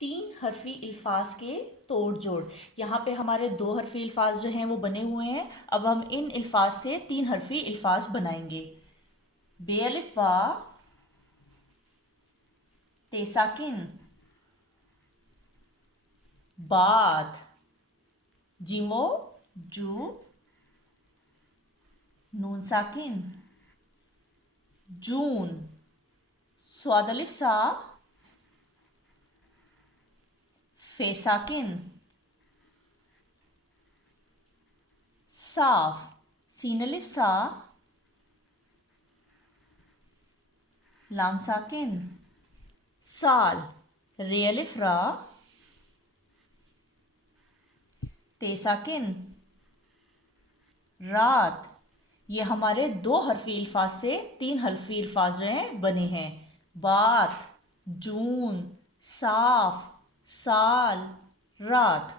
तीन हरफी अल्फाज के तोड़ जोड़। यहाँ पे हमारे दो हरफी अल्फाज जो हैं वो बने हुए हैं। अब हम इन अल्फाज से तीन हरफी अल्फाज बनाएंगे। बेअलिफ बा, ते साकिन, बाद, जिमो जू, नून साकिन, जून, स्वाद अलिफ सा, फे साकिन, साफ, सीन अलिफ सा, लाम साकिन, साल, रे अलिफ रा, ते साकिन, रात। ये हमारे दो हरफी अल्फाज से तीन हरफी अल्फाज जो हैं बने हैं। बात, जून, साफ, साल, रात।